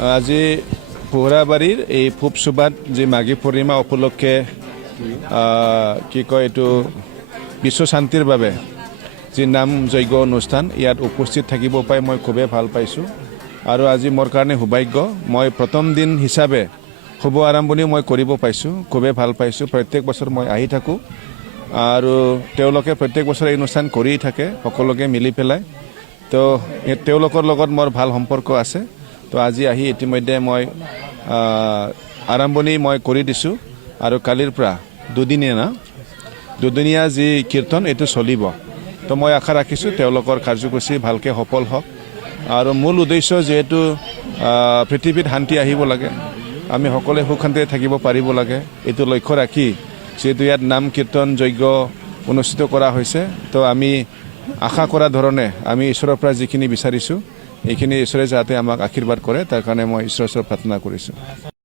আজি পোহৰাবাৰীৰ এই পূব সুবাত যি মাঘী পূৰ্ণিমা উপলক্ষে কি কয় এইটো বিশ্ব শান্তিৰ বাবে যি নাম যজ্ঞ অনুষ্ঠান ইয়াত উপস্থিত থাকিব পাই মই খুবেই ভাল পাইছোঁ আৰু আজি মোৰ কাৰণে সৌভাগ্য মই প্ৰথম দিন হিচাপে শুভ আৰম্ভণি মই কৰিব পাইছোঁ খুবেই ভাল পাইছোঁ প্ৰত্যেক বছৰ মই আহি থাকোঁ আৰু তেওঁলোকে প্ৰত্যেক বছৰ এই অনুষ্ঠান কৰি থাকে সকলোকে মিলি পেলাই তো তেওঁলোকৰ লগত মোৰ ভাল সম্পৰ্ক আছে তো আজি আহি ইতিমধ্যে মই আৰম্ভণি মই কৰি দিছোঁ আৰু কালিৰ পৰা দুদিনীয়া যি কীৰ্তন এইটো চলিব তো মই আশা ৰাখিছোঁ তেওঁলোকৰ কাৰ্যসূচী ভালকৈ সফল হওক আৰু মূল উদ্দেশ্য যিহেতু পৃথিৱীত শান্তি আহিব লাগে আমি সকলোৱে সুখ শান্তিৰে থাকিব পাৰিব লাগে এইটো লক্ষ্য ৰাখি যিহেতু ইয়াত নাম কীৰ্তন যজ্ঞ অনুষ্ঠিত কৰা হৈছে তো আমি আশা কৰা ধৰণে আমি ঈশ্বৰৰ পৰা যিখিনি বিচাৰিছোঁ এইখিনি ঈশ্বৰে যাতে আমাক আশীৰ্বাদ কৰে তাৰ কাৰণে মই ঈশ্বৰৰ ওচৰত প্ৰাৰ্থনা কৰিছোঁ।